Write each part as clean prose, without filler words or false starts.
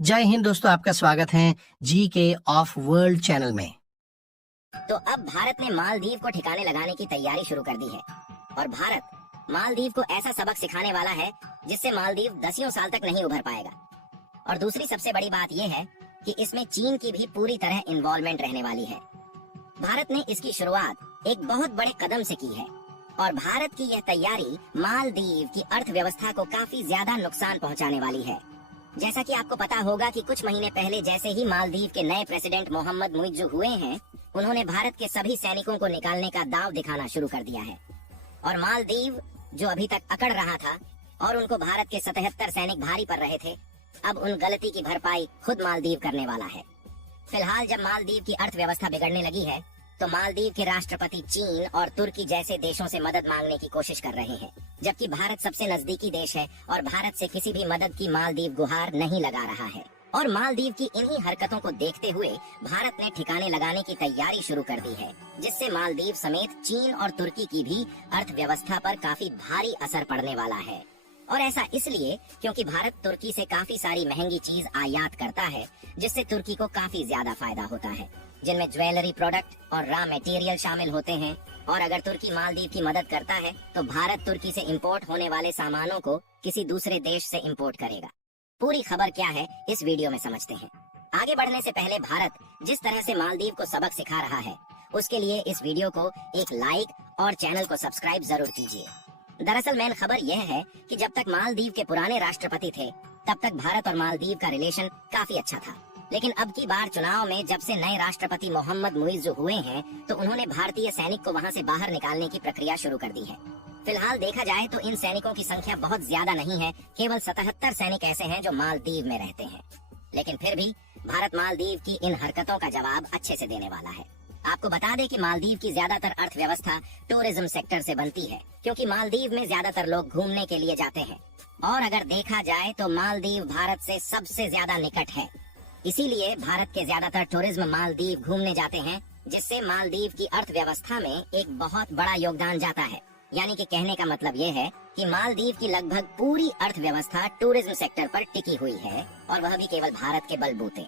जय हिंद दोस्तों, आपका स्वागत है जी के ऑफ वर्ल्ड चैनल में। तो अब भारत ने मालदीव को ठिकाने लगाने की तैयारी शुरू कर दी है और भारत मालदीव को ऐसा सबक सिखाने वाला है जिससे मालदीव दसियों साल तक नहीं उभर पाएगा। और दूसरी सबसे बड़ी बात यह है कि इसमें चीन की भी पूरी तरह इन्वॉल्वमेंट रहने वाली है। भारत ने इसकी शुरुआत एक बहुत बड़े कदम से की है और भारत की यह तैयारी मालदीव की अर्थव्यवस्था को काफी ज्यादा नुकसान पहुंचाने वाली है। जैसा कि आपको पता होगा कि कुछ महीने पहले जैसे ही मालदीव के नए प्रेसिडेंट मोहम्मद मुइज्जू हुए हैं, उन्होंने भारत के सभी सैनिकों को निकालने का दांव दिखाना शुरू कर दिया है। और मालदीव जो अभी तक अकड़ रहा था और उनको भारत के 77 सैनिक भारी पड़ रहे थे, अब उन गलती की भरपाई खुद मालदीव करने वाला है। फिलहाल जब मालदीव की अर्थव्यवस्था बिगड़ने लगी है तो मालदीव के राष्ट्रपति चीन और तुर्की जैसे देशों से मदद मांगने की कोशिश कर रहे हैं, जबकि भारत सबसे नजदीकी देश है और भारत से किसी भी मदद की मालदीव गुहार नहीं लगा रहा है। और मालदीव की इन्हीं हरकतों को देखते हुए भारत ने ठिकाने लगाने की तैयारी शुरू कर दी है, जिससे मालदीव समेत चीन और तुर्की की भी अर्थव्यवस्था पर काफी भारी असर पड़ने वाला है। और ऐसा इसलिए क्योंकि भारत तुर्की से काफी सारी महंगी चीज आयात करता है, जिससे तुर्की को काफी ज्यादा फायदा होता है, जिनमें ज्वेलरी प्रोडक्ट और रॉ मटेरियल शामिल होते हैं। और अगर तुर्की मालदीव की मदद करता है तो भारत तुर्की से इंपोर्ट होने वाले सामानों को किसी दूसरे देश से इंपोर्ट करेगा। पूरी खबर क्या है इस वीडियो में समझते हैं। आगे बढ़ने से पहले भारत जिस तरह से मालदीव को सबक सिखा रहा है, उसके लिए इस वीडियो को एक लाइक और चैनल को सब्सक्राइब जरूर कीजिए। दरअसल मेन खबर यह है कि जब तक मालदीव के पुराने राष्ट्रपति थे तब तक भारत और मालदीव का रिलेशन काफी अच्छा था, लेकिन अब की बार चुनाव में जब से नए राष्ट्रपति मोहम्मद मुइज्जू हुए हैं तो उन्होंने भारतीय सैनिक को वहां से बाहर निकालने की प्रक्रिया शुरू कर दी है। फिलहाल देखा जाए तो इन सैनिकों की संख्या बहुत ज्यादा नहीं है, केवल 77 सैनिक ऐसे हैं जो मालदीव में रहते हैं। लेकिन फिर भी भारत मालदीव की इन हरकतों का जवाब अच्छे से देने वाला है। आपको बता दें कि मालदीव की ज्यादातर अर्थव्यवस्था टूरिज्म सेक्टर से बनती है, क्योंकि मालदीव में ज्यादातर लोग घूमने के लिए जाते हैं। और अगर देखा जाए तो मालदीव भारत से सबसे ज्यादा निकट है, इसीलिए भारत के ज्यादातर टूरिज्म मालदीव घूमने जाते हैं, जिससे मालदीव की अर्थव्यवस्था में एक बहुत बड़ा योगदान जाता है। यानी कि कहने का मतलब ये है कि मालदीव की लगभग पूरी अर्थव्यवस्था टूरिज्म सेक्टर पर टिकी हुई है, और वह भी केवल भारत के बलबूते।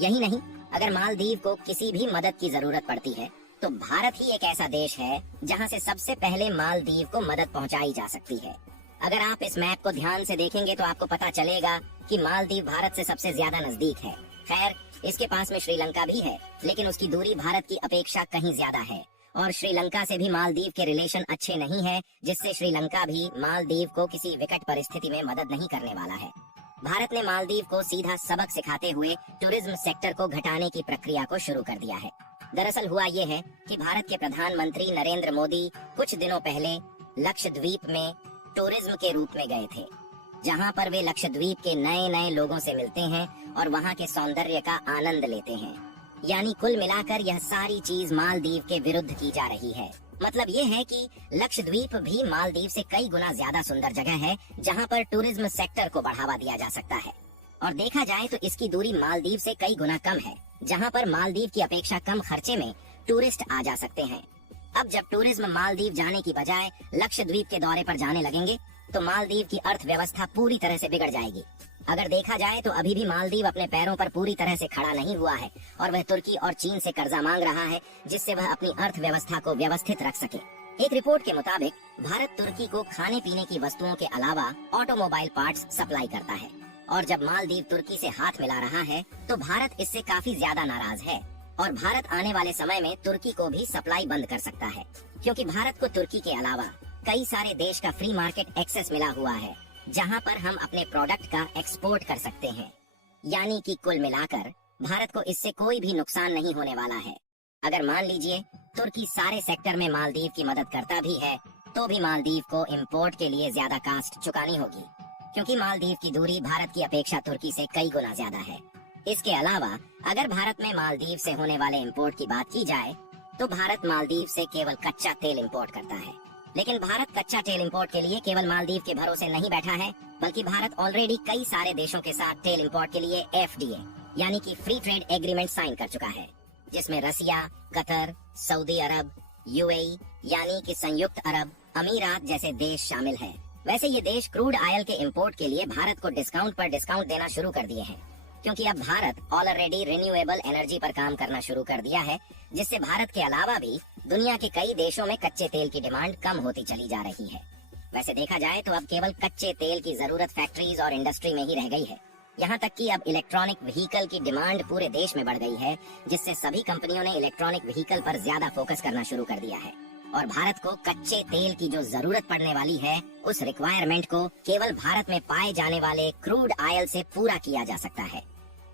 यही नहीं, अगर मालदीव को किसी भी मदद की जरूरत पड़ती है तो भारत ही एक ऐसा देश है जहां से सबसे पहले मालदीव को मदद पहुंचाई जा सकती है। अगर आप इस मैप को ध्यान से देखेंगे तो आपको पता चलेगा कि मालदीव भारत से सबसे ज्यादा नजदीक है। खैर, इसके पास में श्रीलंका भी है, लेकिन उसकी दूरी भारत की अपेक्षा कहीं ज्यादा है और श्रीलंका से भी मालदीव के रिलेशन अच्छे नहीं है, जिससे श्रीलंका भी मालदीव को किसी विकट परिस्थिति में मदद नहीं करने वाला है। भारत ने मालदीव को सीधा सबक सिखाते हुए टूरिज्म सेक्टर को घटाने की प्रक्रिया को शुरू कर दिया है। दरअसल हुआ ये है कि भारत के प्रधानमंत्री नरेंद्र मोदी कुछ दिनों पहले लक्षद्वीप में टूरिज्म के रूप में गए थे, जहां पर वे लक्षद्वीप के नए नए लोगों से मिलते हैं और वहां के सौंदर्य का आनंद लेते हैं। यानी कुल मिलाकर यह सारी चीज मालदीव के विरुद्ध की जा रही है। मतलब ये है कि लक्षद्वीप भी मालदीव से कई गुना ज्यादा सुंदर जगह है, जहां पर टूरिज्म सेक्टर को बढ़ावा दिया जा सकता है। और देखा जाए तो इसकी दूरी मालदीव से कई गुना कम है, जहां पर मालदीव की अपेक्षा कम खर्चे में टूरिस्ट आ जा सकते हैं। अब जब टूरिज्म मालदीव जाने की बजाय लक्षद्वीप के दौरे पर जाने लगेंगे तो मालदीव की अर्थव्यवस्था पूरी तरह से बिगड़ जाएगी। अगर देखा जाए तो अभी भी मालदीव अपने पैरों पर पूरी तरह से खड़ा नहीं हुआ है और वह तुर्की और चीन से कर्जा मांग रहा है, जिससे वह अपनी अर्थव्यवस्था को व्यवस्थित रख सके। एक रिपोर्ट के मुताबिक भारत तुर्की को खाने पीने की वस्तुओं के अलावा ऑटोमोबाइल पार्ट्स सप्लाई करता है, और जब मालदीव तुर्की से हाथ मिला रहा है तो भारत इससे काफी ज्यादा नाराज है और भारत आने वाले समय में तुर्की को भी सप्लाई बंद कर सकता है, क्योंकि भारत को तुर्की के अलावा कई सारे देश का फ्री मार्केट एक्सेस मिला हुआ है, जहां पर हम अपने प्रोडक्ट का एक्सपोर्ट कर सकते हैं। यानी कि कुल मिलाकर भारत को इससे कोई भी नुकसान नहीं होने वाला है। अगर मान लीजिए तुर्की सारे सेक्टर में मालदीव की मदद करता भी है तो भी मालदीव को इंपोर्ट के लिए ज्यादा कास्ट चुकानी होगी, क्योंकि मालदीव की दूरी भारत की अपेक्षा तुर्की से कई गुना ज्यादा है। इसके अलावा अगर भारत में मालदीव से होने वाले इंपोर्ट की बात की जाए तो भारत मालदीव से केवल कच्चा तेल इंपोर्ट करता है, लेकिन भारत कच्चा तेल इंपोर्ट के लिए केवल मालदीव के भरोसे नहीं बैठा है, बल्कि भारत ऑलरेडी कई सारे देशों के साथ तेल इंपोर्ट के लिए FTA यानी कि फ्री ट्रेड एग्रीमेंट साइन कर चुका है, जिसमें रसिया, कतर, सऊदी अरब, UAE यानी कि संयुक्त अरब अमीरात जैसे देश शामिल है। वैसे ये देश क्रूड ऑयल के इंपोर्ट के लिए भारत को डिस्काउंट पर डिस्काउंट देना शुरू कर दिए हैं। क्योंकि अब भारत ऑलरेडी रिन्यूएबल एनर्जी पर काम करना शुरू कर दिया है, जिससे भारत के अलावा भी दुनिया के कई देशों में कच्चे तेल की डिमांड कम होती चली जा रही है। वैसे देखा जाए तो अब केवल कच्चे तेल की जरूरत फैक्ट्रीज और इंडस्ट्री में ही रह गई है। यहाँ तक कि अब इलेक्ट्रॉनिक व्हीकल की डिमांड पूरे देश में बढ़ गई है, जिससे सभी कंपनियों ने इलेक्ट्रॉनिक व्हीकल पर ज्यादा फोकस करना शुरू कर दिया है। और भारत को कच्चे तेल की जो जरूरत पड़ने वाली है, उस रिक्वायरमेंट को केवल भारत में पाए जाने वाले क्रूड ऑयल से पूरा किया जा सकता है।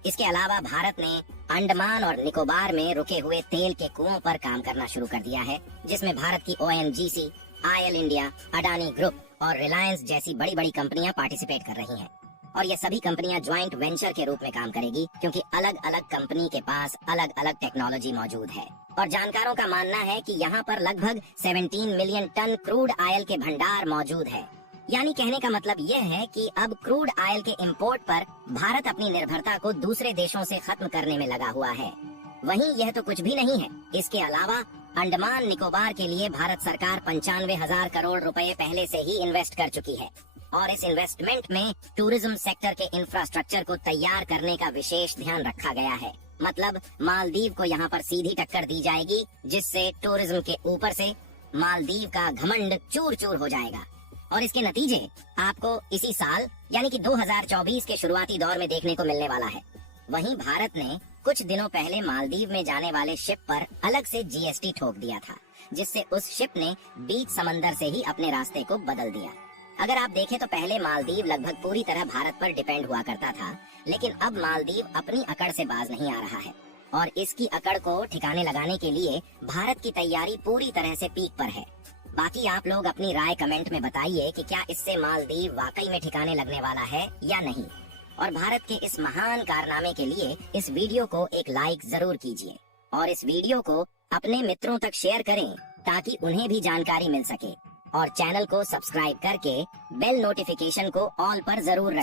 इसके अलावा भारत ने अंडमान और निकोबार में रुके हुए तेल के कुओं पर काम करना शुरू कर दिया है, जिसमें भारत की ONGC, oil India, Adani group और रिलायंस जैसी बड़ी बड़ी कंपनियां पार्टिसिपेट कर रही हैं। और ये सभी कंपनियां ज्वाइंट वेंचर के रूप में काम करेगी, क्योंकि अलग अलग कंपनी के पास अलग अलग टेक्नोलॉजी मौजूद है। और जानकारों का मानना है कि यहाँ पर लगभग 17 मिलियन टन क्रूड ऑयल के भंडार मौजूद है। यानी कहने का मतलब यह है कि अब क्रूड ऑयल के इंपोर्ट पर भारत अपनी निर्भरता को दूसरे देशों से खत्म करने में लगा हुआ है। वहीं यह तो कुछ भी नहीं है, इसके अलावा अंडमान निकोबार के लिए भारत सरकार 95,000 करोड़ रुपए पहले से ही इन्वेस्ट कर चुकी है। और इस इन्वेस्टमेंट में टूरिज्म सेक्टर के इंफ्रास्ट्रक्चर को तैयार करने का विशेष ध्यान रखा गया है। मतलब मालदीव को यहाँ पर सीधी टक्कर दी जाएगी, जिससे टूरिज्म के ऊपर से मालदीव का घमंड चूर चूर हो जाएगा। और इसके नतीजे आपको इसी साल यानी कि 2024 के शुरुआती दौर में देखने को मिलने वाला है। वहीं भारत ने कुछ दिनों पहले मालदीव में जाने वाले शिप पर अलग से GST ठोक दिया था, जिससे उस शिप ने बीच समंदर से ही अपने रास्ते को बदल दिया। अगर आप देखें तो पहले मालदीव लगभग पूरी तरह भारत पर डिपेंड हुआ करता था, लेकिन अब मालदीव अपनी अकड़ से बाज नहीं आ रहा है। और इसकी अकड़ को ठिकाने लगाने के लिए भारत की तैयारी पूरी तरह से पीक पर है। बाकी आप लोग अपनी राय कमेंट में बताइए कि क्या इससे मालदीव वाकई में ठिकाने लगने वाला है या नहीं। और भारत के इस महान कारनामे के लिए इस वीडियो को एक लाइक जरूर कीजिए और इस वीडियो को अपने मित्रों तक शेयर करें, ताकि उन्हें भी जानकारी मिल सके। और चैनल को सब्सक्राइब करके बेल नोटिफिकेशन को ऑल पर जरूर रखें।